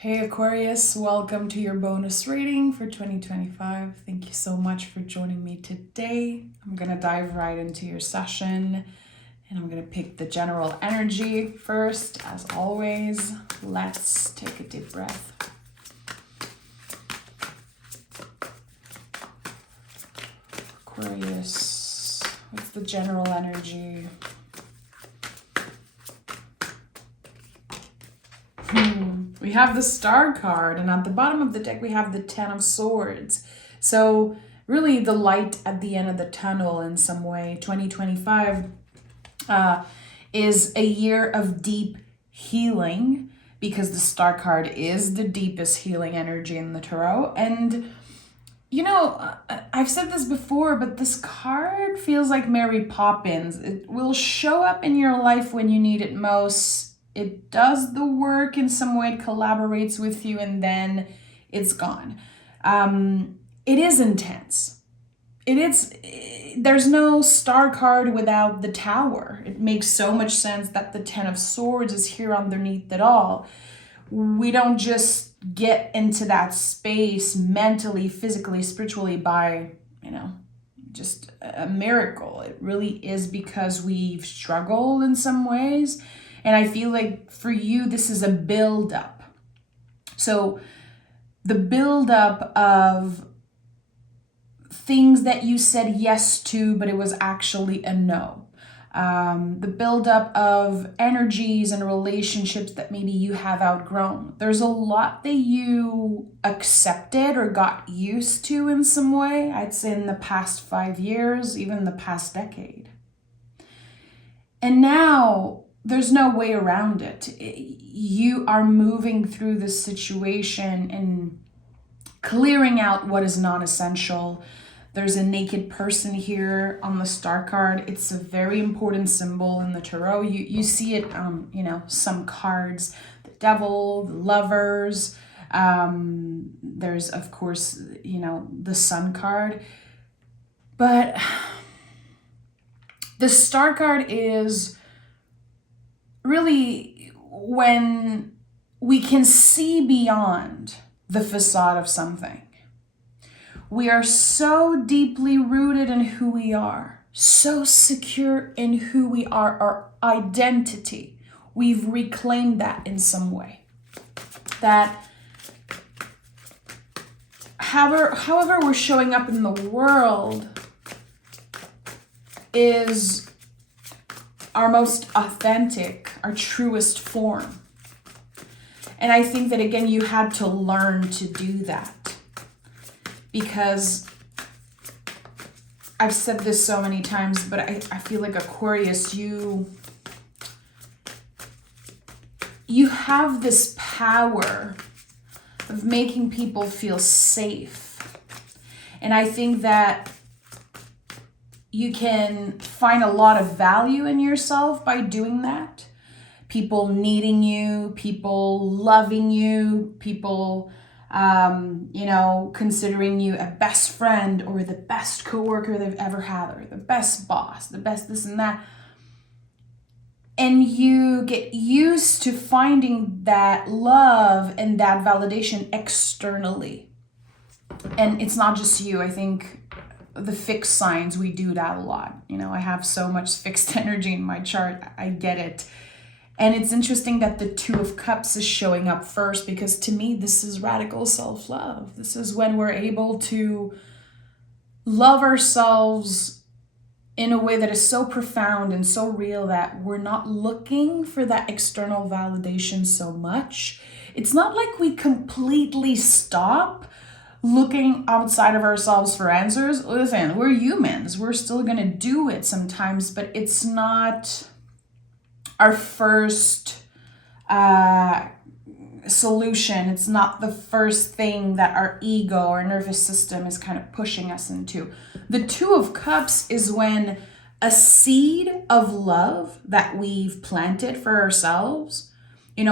Hey Aquarius, welcome to your bonus reading for 2025. Thank you so much for joining me today. I'm going to dive right into your session and I'm going to pick the general energy first, as always. Let's take a deep breath. Aquarius, what's the general energy? We have the Star card, and at the bottom of the deck we have the Ten of Swords. So really the light at the end of the tunnel in some way. 2025 is a year of deep healing because the Star card is the deepest healing energy in the tarot. And you know, I've said this before, but this card feels like Mary Poppins. It will show up in your life when you need it most. It does the work in some way, it collaborates with you, and then it's gone. It is intense. There's no Star card without the Tower. It makes so much sense that the Ten of Swords is here underneath it all. We don't just get into that space mentally, physically, spiritually by, just a miracle. It really is because we've struggled in some ways. And I feel like for you, this is a build-up. So the build-up of things that you said yes to, but it was actually a no. The build-up of energies and relationships that maybe you have outgrown. There's a lot that you accepted or got used to in some way. I'd say in the past 5 years, even the past decade. And now there's no way around it. You are moving through this situation and clearing out what is non-essential. There's a naked person here on the Star card. It's a very important symbol in the tarot. You see it, some cards, the Devil, the Lovers. There's, of course, the Sun card. But the Star card is really when we can see beyond the facade of something. We are so deeply rooted in who we are, so secure in who we are, our identity. We've reclaimed that in some way. That however we're showing up in the world is our most authentic, our truest form. And I think that, again, you had to learn to do that. Because I've said this so many times, but I feel like Aquarius, you have this power of making people feel safe. And I think that you can find a lot of value in yourself by doing that. People needing you, people loving you, people considering you a best friend or the best coworker they've ever had, or the best boss, the best this and that. And you get used to finding that love and that validation externally. And it's not just you. I think the fixed signs, we do that a lot. I have so much fixed energy in my chart. I get it. And it's interesting that the Two of Cups is showing up first, because to me, this is radical self-love. This is when we're able to love ourselves in a way that is so profound and so real that we're not looking for that external validation so much. It's not like we completely stop looking outside of ourselves for answers. Listen, we're humans. We're still going to do it sometimes, but it's not our first solution. It's not the first thing that our ego or nervous system is kind of pushing us into. The Two of Cups is when a seed of love that we've planted for ourselves,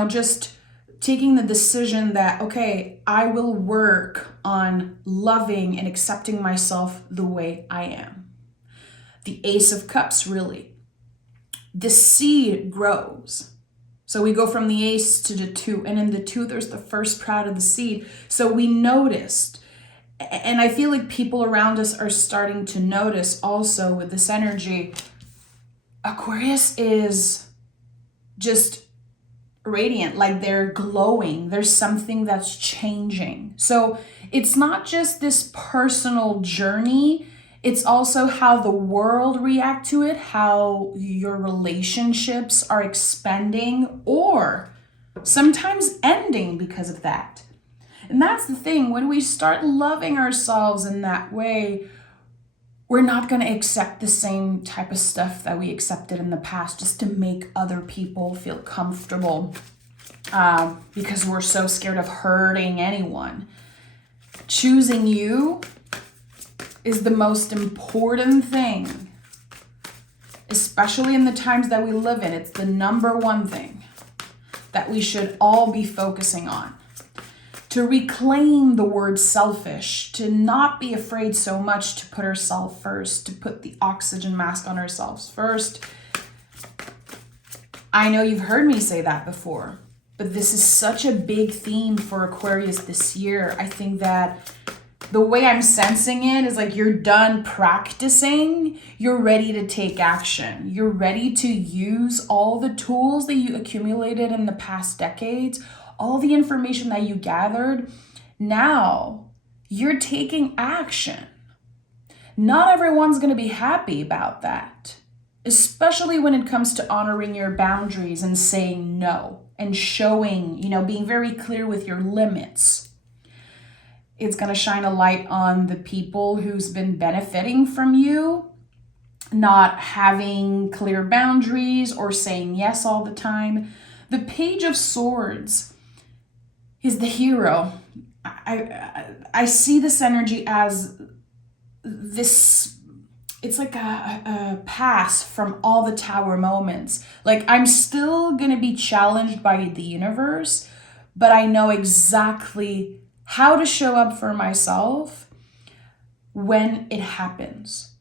just taking the decision that, okay, I will work on loving and accepting myself the way I am. The Ace of Cups, really. The seed grows. So we go from the ace to the 2, and in the 2, there's the first proud of the seed. So we noticed, and I feel like people around us are starting to notice also with this energy. Aquarius is just radiant, like they're glowing. There's something that's changing. So it's not just this personal journey, it's also how the world react to it, how your relationships are expanding or sometimes ending because of that. And that's the thing, when we start loving ourselves in that way, we're not going to accept the same type of stuff that we accepted in the past just to make other people feel comfortable, because we're so scared of hurting anyone. Choosing you is the most important thing, especially in the times that we live in. It's the number one thing that we should all be focusing on. To reclaim the word selfish, to not be afraid so much to put ourselves first, to put the oxygen mask on ourselves first. I know you've heard me say that before, but this is such a big theme for Aquarius this year. I think that the way I'm sensing it is like you're done practicing, you're ready to take action. You're ready to use all the tools that you accumulated in the past decades, all the information that you gathered. Now you're taking action. Not everyone's going to be happy about that, especially when it comes to honoring your boundaries and saying no and showing, being very clear with your limits. It's going to shine a light on the people who's been benefiting from you, not having clear boundaries or saying yes all the time. The Page of Swords is the hero. I see this energy as this, it's like a pass from all the Tower moments. Like I'm still going to be challenged by the universe, but I know exactly how to show up for myself when it happens.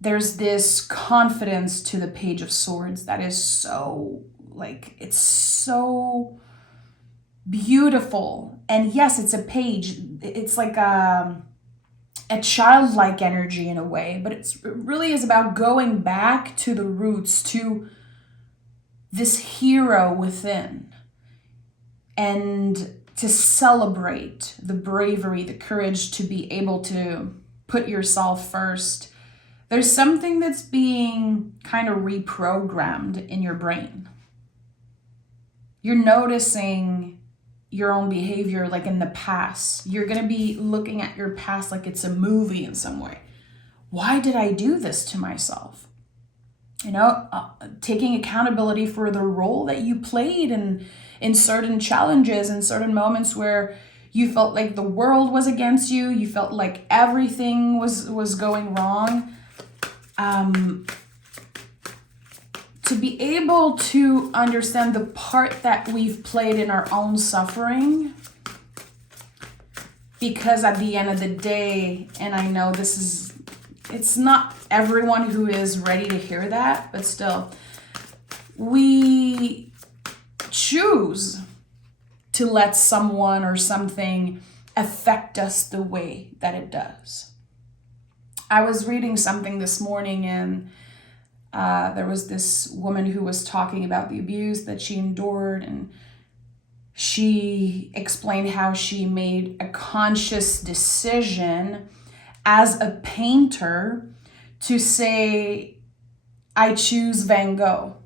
There's this confidence to the Page of Swords that is so, it's so beautiful. And yes, it's a page. It's like a childlike energy in a way, but it really is about going back to the roots, to this hero within, and to celebrate the bravery, the courage to be able to put yourself first. There's something that's being kind of reprogrammed in your brain. You're noticing your own behavior like in the past. You're going to be looking at your past like it's a movie in some way. Why did I do this to myself? Taking accountability for the role that you played in certain challenges, in certain moments where you felt like the world was against you, you felt like everything was going wrong. To be able to understand the part that we've played in our own suffering, because at the end of the day, and I know it's not everyone who is ready to hear that, but still, we choose to let someone or something affect us the way that it does. I was reading something this morning, and there was this woman who was talking about the abuse that she endured, and she explained how she made a conscious decision as a painter to say, I choose Van Gogh.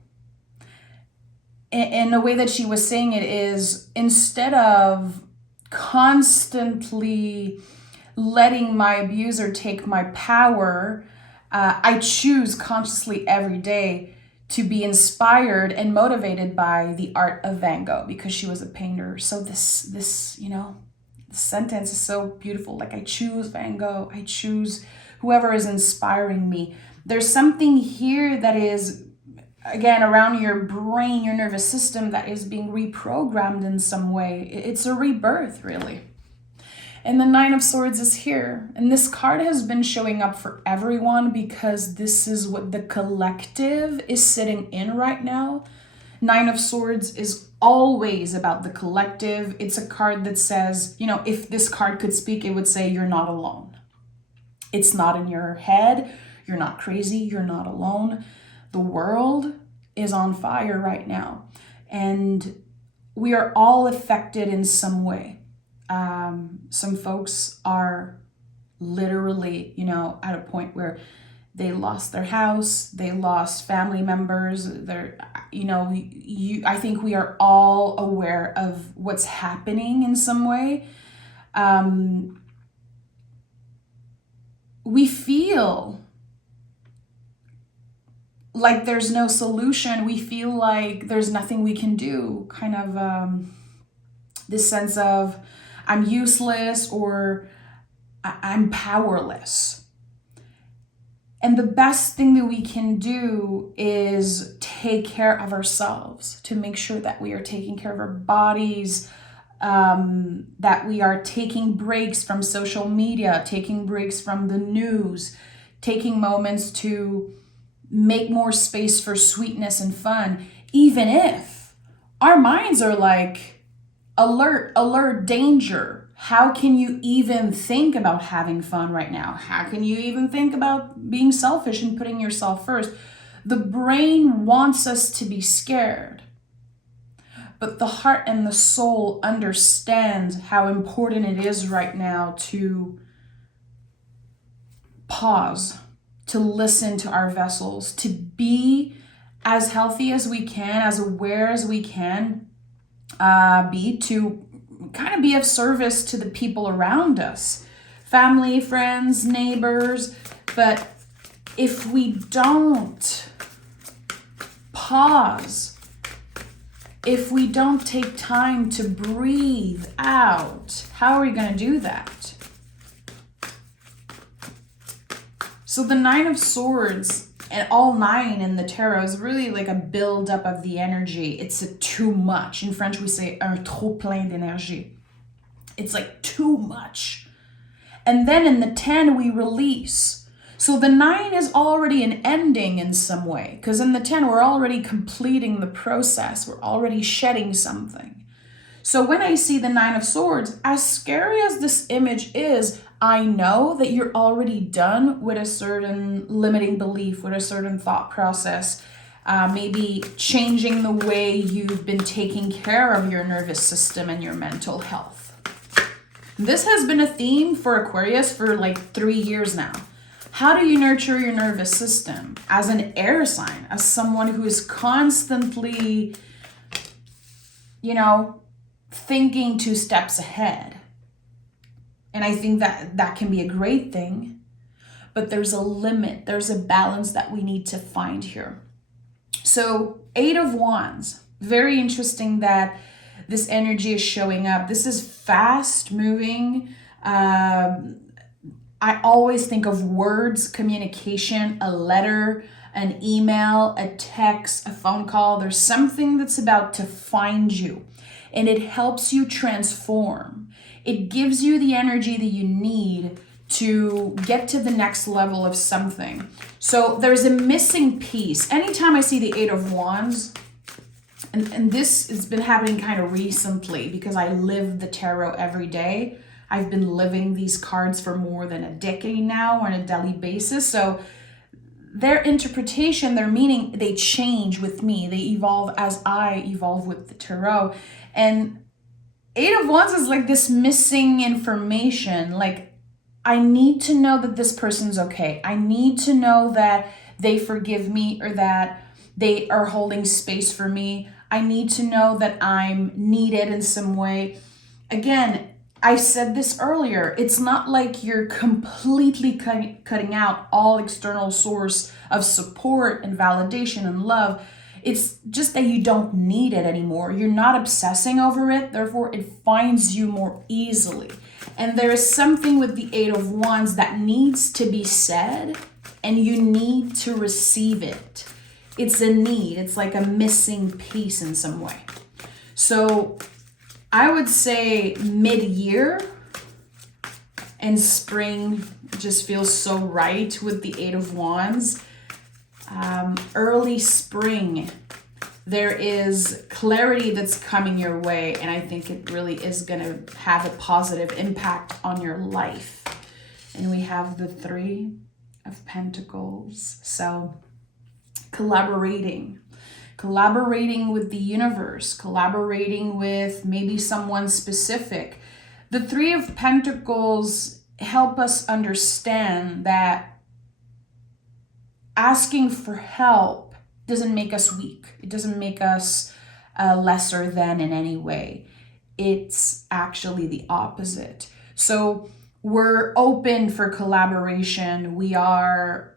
And the way that she was saying it is, instead of constantly letting my abuser take my power, I choose consciously every day to be inspired and motivated by the art of Van Gogh, because she was a painter. So this sentence is so beautiful. Like, I choose Van Gogh. I choose whoever is inspiring me. There's something here that is, again, around your brain, your nervous system, that is being reprogrammed in some way. It's a rebirth, really. And the Nine of Swords is here. And this card has been showing up for everyone because this is what the collective is sitting in right now. Nine of Swords is always about the collective. It's a card that says, you know, if this card could speak, it would say you're not alone. It's not in your head. You're not crazy. You're not alone. The world is on fire right now. And we are all affected in some way. Some folks are literally, you know, at a point where they lost their house, they lost family members. They're, you know, I think we are all aware of what's happening in some way. We feel like there's no solution. We feel like there's nothing we can do. Kind of this sense of I'm useless or I'm powerless. And the best thing that we can do is take care of ourselves, to make sure that we are taking care of our bodies, that we are taking breaks from social media, taking breaks from the news, taking moments to make more space for sweetness and fun, even if our minds are like, alert, danger. How can you even think about having fun right now? How can you even think about being selfish and putting yourself first? The brain wants us to be scared, but the heart and the soul understand how important it is right now to pause, to listen to our vessels, to be as healthy as we can, as aware as we can be, to kind of be of service to the people around us, family, friends, neighbors. But if we don't pause, if we don't take time to breathe out, how are we going to do that? So the Nine of Swords, and all nine in the tarot, is really like a build-up of the energy. It's a too much. In French, we say un trop plein d'énergie. It's like too much. And then in the 10, we release. So the 9 is already an ending in some way, because in the 10, we're already completing the process. We're already shedding something. So when I see the 9 of Swords, as scary as this image is, I know that you're already done with a certain limiting belief, with a certain thought process, maybe changing the way you've been taking care of your nervous system and your mental health. This has been a theme for Aquarius for like 3 years now. How do you nurture your nervous system as an air sign, as someone who is constantly, you know, thinking 2 steps ahead? And I think that can be a great thing, but there's a limit, there's a balance that we need to find here. So 8 of Wands, very interesting that this energy is showing up. This is fast moving. I always think of words, communication, a letter, an email, a text, a phone call. There's something that's about to find you, and it helps you transform. It gives you the energy that you need to get to the next level of something. So there's a missing piece. Anytime I see the 8 of Wands, and this has been happening kind of recently because I live the tarot every day. I've been living these cards for more than a decade now on a daily basis. So their interpretation, their meaning, they change with me. They evolve as I evolve with the tarot. And 8 of Wands is like this missing information. Like, I need to know that this person's okay. I need to know that they forgive me or that they are holding space for me. I need to know that I'm needed in some way. Again, I said this earlier. It's not like you're completely cutting out all external source of support and validation and love. It's just that you don't need it anymore. You're not obsessing over it. Therefore, it finds you more easily. And there is something with the 8 of Wands that needs to be said, and you need to receive it. It's a need. It's like a missing piece in some way. So I would say mid-year, and spring just feels so right with the 8 of Wands. Early spring, There is clarity that's coming your way, and I think it really is going to have a positive impact on your life. And we have the Three of Pentacles. So collaborating with the universe, collaborating with maybe someone specific. The Three of Pentacles help us understand that asking for help doesn't make us weak. It doesn't make us lesser than in any way. It's actually the opposite. So we're open for collaboration. We are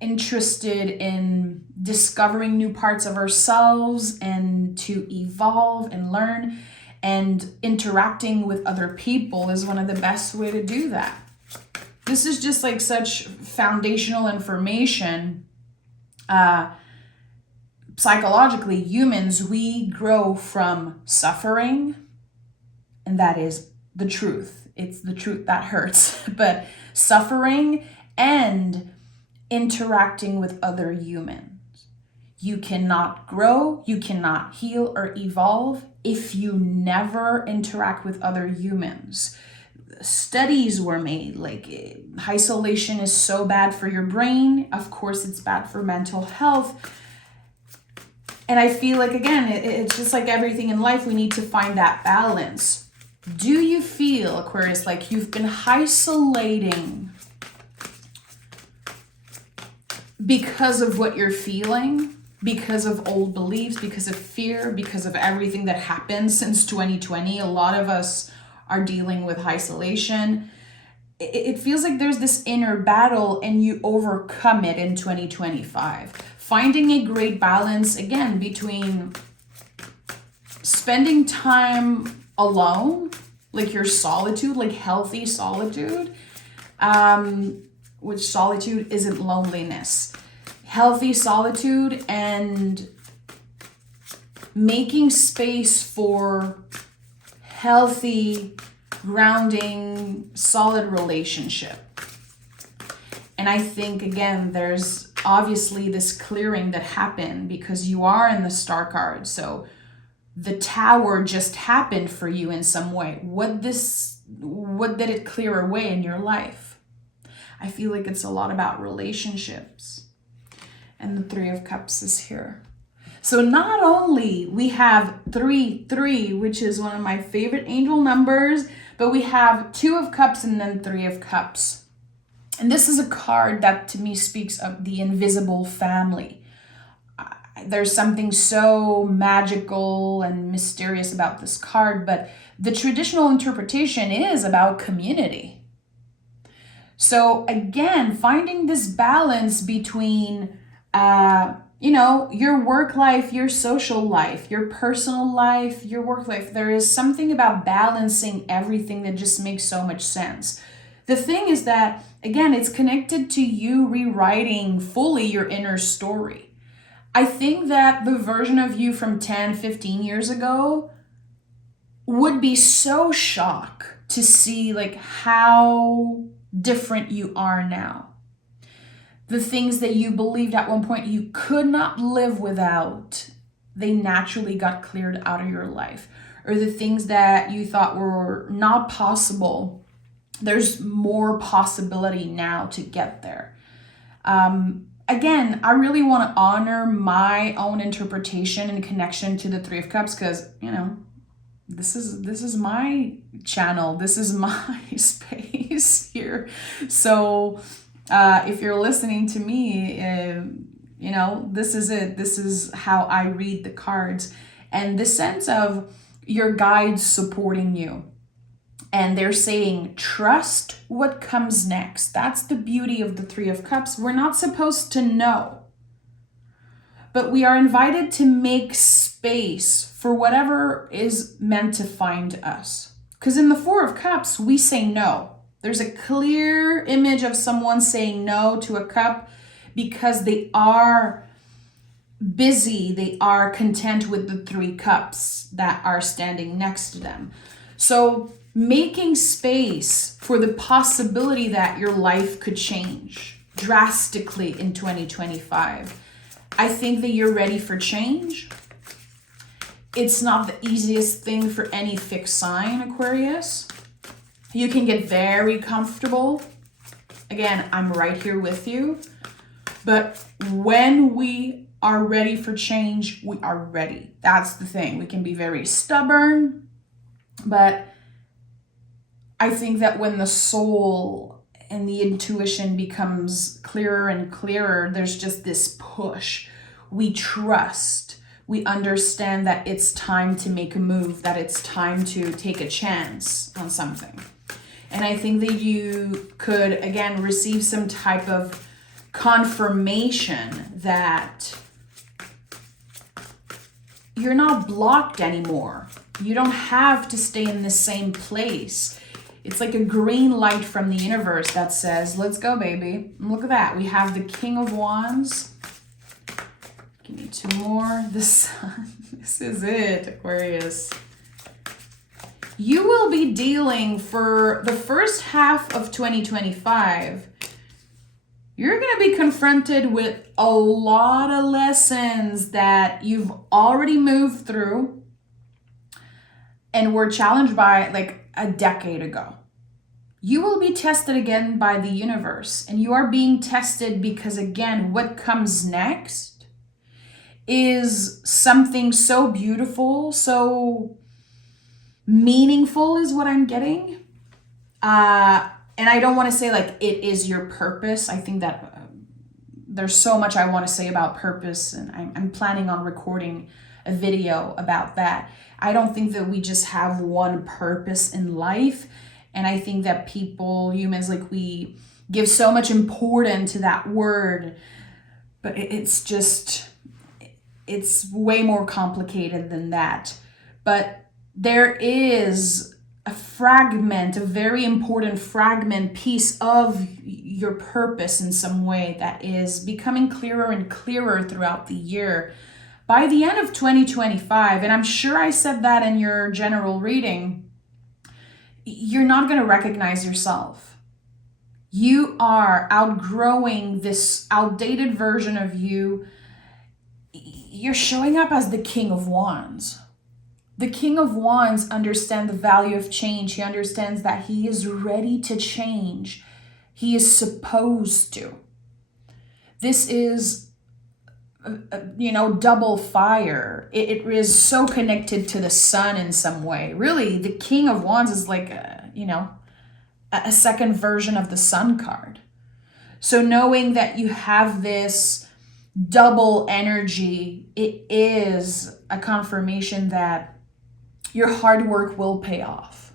interested in discovering new parts of ourselves and to evolve and learn. And interacting with other people is one of the best way to do that. This is just like such foundational information. Psychologically, humans, we grow from suffering, and that is the truth. It's the truth that hurts, but suffering and interacting with other humans. You cannot grow, you cannot heal or evolve if you never interact with other humans. Studies were made, like isolation is so bad for your brain. Of course, it's bad for mental health. And I feel like, again, it's just like everything in life, we need to find that balance. Do you feel, Aquarius, like you've been isolating because of what you're feeling, because of old beliefs, because of fear, because of everything that happened since 2020? A lot of us are dealing with isolation. It feels like there's this inner battle and you overcome it in 2025. Finding a great balance, again, between spending time alone, like your solitude, like healthy solitude, which solitude isn't loneliness. Healthy solitude and making space for healthy, grounding, solid relationship. And I think, again, there's obviously this clearing that happened because you are in the Star card. So the Tower just happened for you in some way. What did it clear away in your life? I feel like it's a lot about relationships. And the Three of Cups is here. So not only we have 3, which is one of my favorite angel numbers, but we have 2 of Cups and then 3 of Cups. And this is a card that to me speaks of the invisible family. There's something so magical and mysterious about this card, but the traditional interpretation is about community. So again, finding this balance between your work life, your social life, your personal life, your work life. There is something about balancing everything that just makes so much sense. The thing is that, again, it's connected to you rewriting fully your inner story. I think that the version of you from 10, 15 years ago would be so shocked to see like how different you are now. The things that you believed at one point you could not live without, they naturally got cleared out of your life. Or the things that you thought were not possible, there's more possibility now to get there. Again, I really want to honor my own interpretation and connection to the Three of Cups because, this is my channel. This is my space here. So if you're listening to me, this is it. This is how I read the cards. And the sense of your guides supporting you. And they're saying, trust what comes next. That's the beauty of the Three of Cups. We're not supposed to know. But we are invited to make space for whatever is meant to find us. Because in the Four of Cups, we say no. There's a clear image of someone saying no to a cup because they are busy. They are content with the 3 cups that are standing next to them. So making space for the possibility that your life could change drastically in 2025. I think that you're ready for change. It's not the easiest thing for any fixed sign, Aquarius. You can get very comfortable. Again, I'm right here with you. But when we are ready for change, we are ready. That's the thing. We can be very stubborn, but I think that when the soul and the intuition becomes clearer and clearer, there's just this push. We trust. We understand that it's time to make a move, that it's time to take a chance on something. And I think that you could, again, receive some type of confirmation that you're not blocked anymore. You don't have to stay in the same place. It's like a green light from the universe that says, let's go, baby. And look at that. We have the King of Wands. Give me two more. The Sun. This is it, Aquarius. You will be dealing for the first half of 2025. You're going to be confronted with a lot of lessons that you've already moved through and were challenged by like a decade ago. You will be tested again by the universe, and you are being tested because, again, what comes next is something so beautiful, so meaningful is what I'm getting. And I don't want to say like it is your purpose. I think that there's so much I want to say about purpose, and I'm planning on recording a video about that. I don't think that we just have one purpose in life. And I think that people, humans, like we give so much importance to that word, but it's way more complicated than that. But there is a fragment, a very important fragment piece of your purpose in some way that is becoming clearer and clearer throughout the year. By the end of 2025, and I'm sure I said that in your general reading, you're not going to recognize yourself. You are outgrowing this outdated version of you. You're showing up as the King of Wands. The King of Wands understands the value of change. He understands that he is ready to change. He is supposed to. This is, double fire. It is so connected to the sun in some way. Really, the King of Wands is like, a second version of the Sun card. So knowing that you have this double energy, it is a confirmation that your hard work will pay off.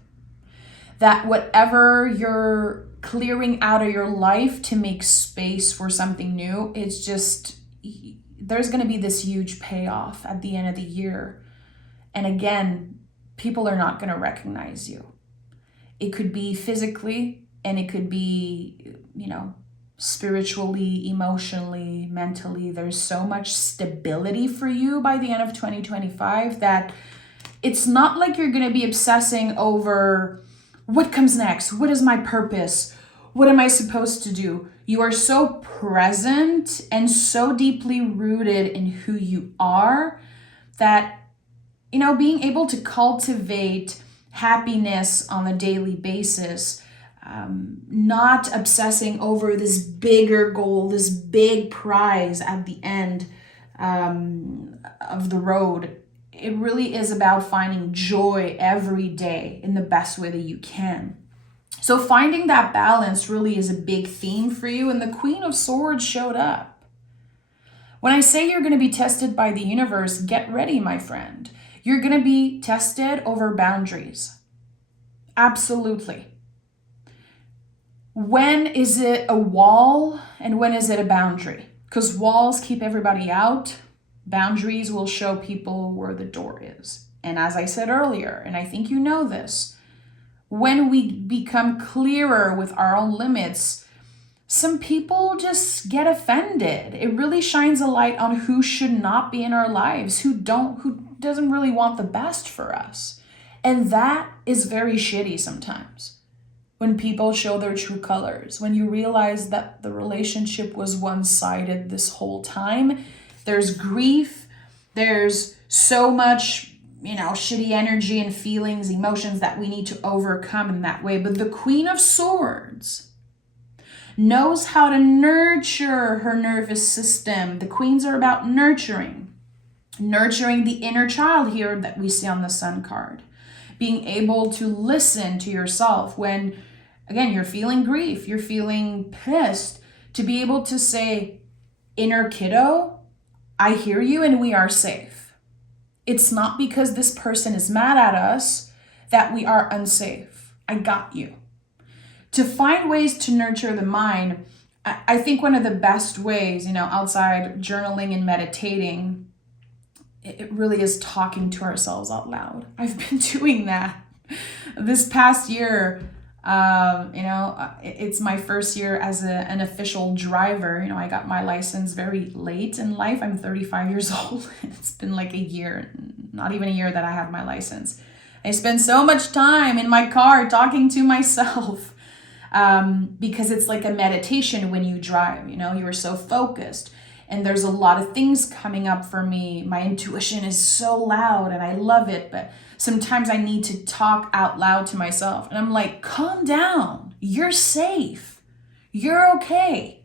That whatever you're clearing out of your life to make space for something new, it's just, there's going to be this huge payoff at the end of the year. And again, people are not going to recognize you. It could be physically, and it could be, spiritually, emotionally, mentally. There's so much stability for you by the end of 2025 that it's not like you're going to be obsessing over what comes next. What is my purpose? What am I supposed to do? You are so present and so deeply rooted in who you are that, being able to cultivate happiness on a daily basis, not obsessing over this bigger goal, this big prize at the end of the road. It really is about finding joy every day in the best way that you can. So finding that balance really is a big theme for you, and the Queen of Swords showed up. When I say you're going to be tested by the universe, get ready, my friend. You're going to be tested over boundaries. Absolutely. When is it a wall and when is it a boundary? Because walls keep everybody out. Boundaries will show people where the door is. And as I said earlier, and I think you know this, when we become clearer with our own limits, some people just get offended. It really shines a light on who should not be in our lives, who doesn't really want the best for us. And that is very shitty sometimes. When people show their true colors, when you realize that the relationship was one-sided this whole time, There's grief. There's so much, shitty energy and feelings, emotions that we need to overcome in that way. But the Queen of Swords knows how to nurture her nervous system. The queens are about nurturing the inner child here that we see on the Sun card. Being able to listen to yourself when, again, you're feeling grief, you're feeling pissed, to be able to say, inner kiddo, I hear you and we are safe. It's not because this person is mad at us that we are unsafe. I got you. To find ways to nurture the mind, I think one of the best ways, outside journaling and meditating, it really is talking to ourselves out loud. I've been doing that this past year. It's my first year as an official driver. I got my license very late in life. I'm 35 years old. It's been like a year, not even a year that I have my license. I spend so much time in my car talking to myself because it's like a meditation when you drive. You are so focused. And there's a lot of things coming up for me. My intuition is so loud and I love it, but sometimes I need to talk out loud to myself. And I'm like, calm down. You're safe. You're okay.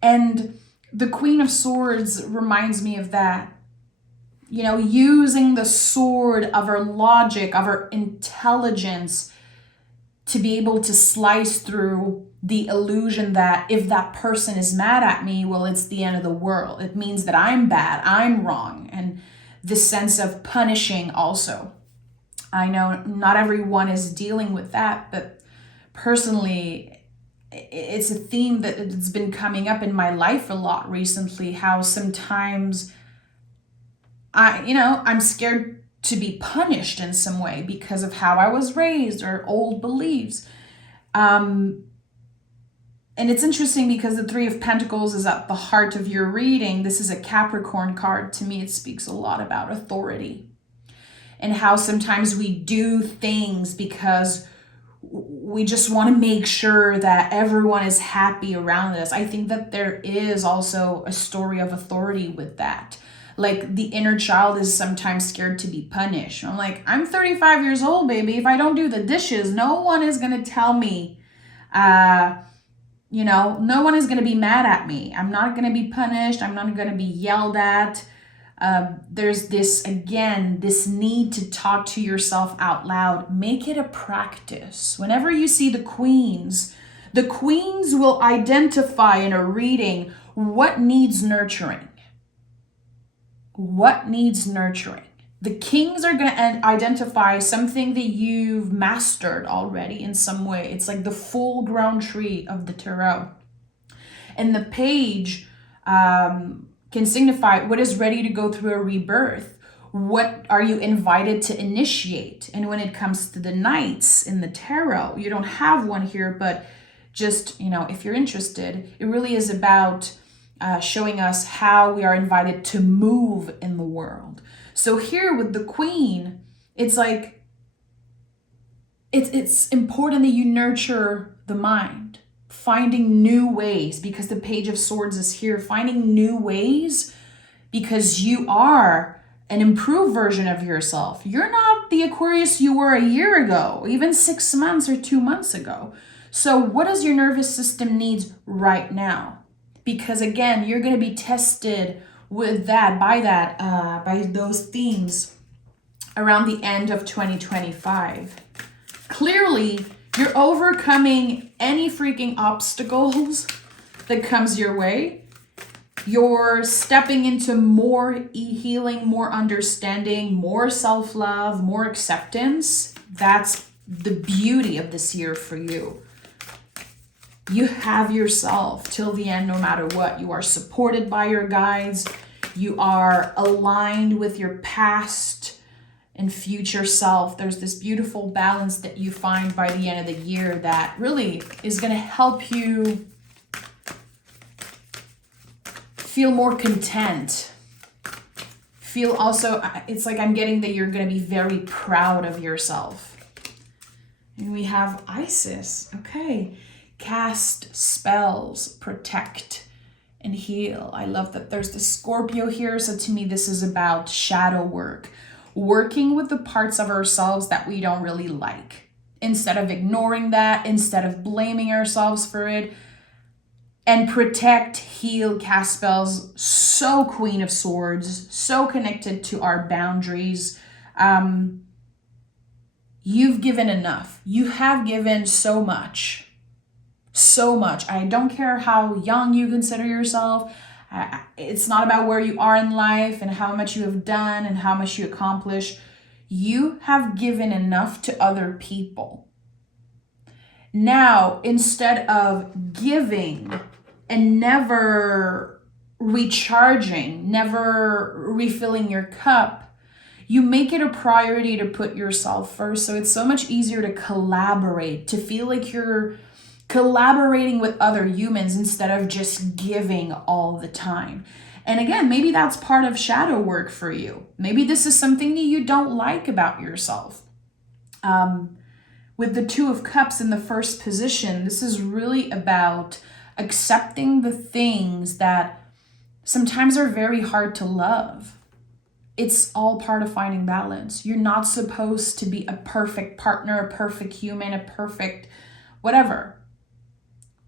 And the Queen of Swords reminds me of that. Using the sword of our logic, of our intelligence to be able to slice through the illusion that if that person is mad at me, well, it's the end of the world. It means that I'm bad, I'm wrong. And this sense of punishing also. I know not everyone is dealing with that, but personally, it's a theme that it's been coming up in my life a lot recently, how sometimes I'm scared to be punished in some way because of how I was raised or old beliefs. And it's interesting because the Three of Pentacles is at the heart of your reading. This is a Capricorn card. To me, it speaks a lot about authority and how sometimes we do things because we just want to make sure that everyone is happy around us. I think that there is also a story of authority with that. Like the inner child is sometimes scared to be punished. I'm like, I'm 35 years old, baby. If I don't do the dishes, no one is going to tell me, no one is going to be mad at me. I'm not going to be punished. I'm not going to be yelled at. There's this need to talk to yourself out loud. Make it a practice. Whenever you see the queens will identify in a reading what needs nurturing. What needs nurturing? The kings are going to identify something that you've mastered already in some way. It's like the full-grown tree of the tarot. And the page can signify what is ready to go through a rebirth. What are you invited to initiate? And when it comes to the knights in the tarot, you don't have one here, but just, if you're interested, it really is about showing us how we are invited to move in the world. So here with the queen, it's like, it's important that you nurture the mind, finding new ways, because the Page of Swords is here, finding new ways because you are an improved version of yourself. You're not the Aquarius you were a year ago, even 6 months or 2 months ago. So what does your nervous system need right now? Because again, you're going to be tested with that, by those themes around the end of 2025. Clearly, you're overcoming any freaking obstacles that comes your way. You're stepping into more healing, more understanding, more self-love, more acceptance. That's the beauty of this year for you. You have yourself till the end, no matter what. You are supported by your guides. You are aligned with your past and future self. There's this beautiful balance that you find by the end of the year that really is going to help you feel more content. Feel also, it's like I'm getting that you're going to be very proud of yourself. And we have Isis. Okay. Cast spells, protect, and heal. I love that there's the Scorpio here. So to me, this is about shadow work, working with the parts of ourselves that we don't really like. Instead of ignoring that, instead of blaming ourselves for it, and protect, heal, cast spells. So Queen of Swords, so connected to our boundaries. You've given enough. You have given so much. So much. I don't care how young you consider yourself. It's not about where you are in life and how much you have done and how much you accomplish. You have given enough to other people. Now, instead of giving and never recharging, never refilling your cup, you make it a priority to put yourself first. So it's so much easier to collaborate, to feel like you're collaborating with other humans instead of just giving all the time. And again, maybe that's part of shadow work for you. Maybe this is something that you don't like about yourself. With the Two of Cups in the first position, this is really about accepting the things that sometimes are very hard to love. It's all part of finding balance. You're not supposed to be a perfect partner, a perfect human, a perfect whatever.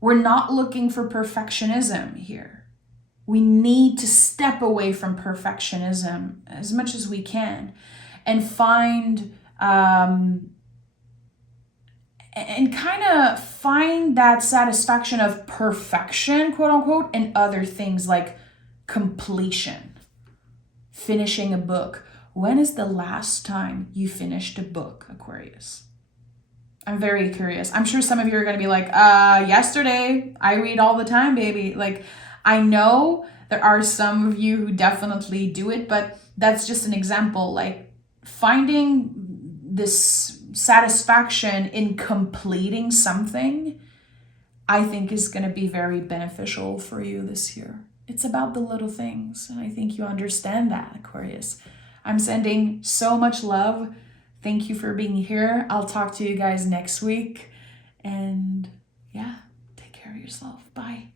We're not looking for perfectionism here. We need to step away from perfectionism as much as we can and find that satisfaction of perfection, quote unquote, in other things like completion, finishing a book. When is the last time you finished a book, Aquarius? I'm very curious. I'm sure some of you are going to be like, yesterday. I read all the time, baby. Like, I know there are some of you who definitely do it, but that's just an example. Like, finding this satisfaction in completing something, I think is going to be very beneficial for you this year. It's about the little things. And I think you understand that, Aquarius. I'm sending so much love. Thank you for being here. I'll talk to you guys next week. And yeah, take care of yourself. Bye.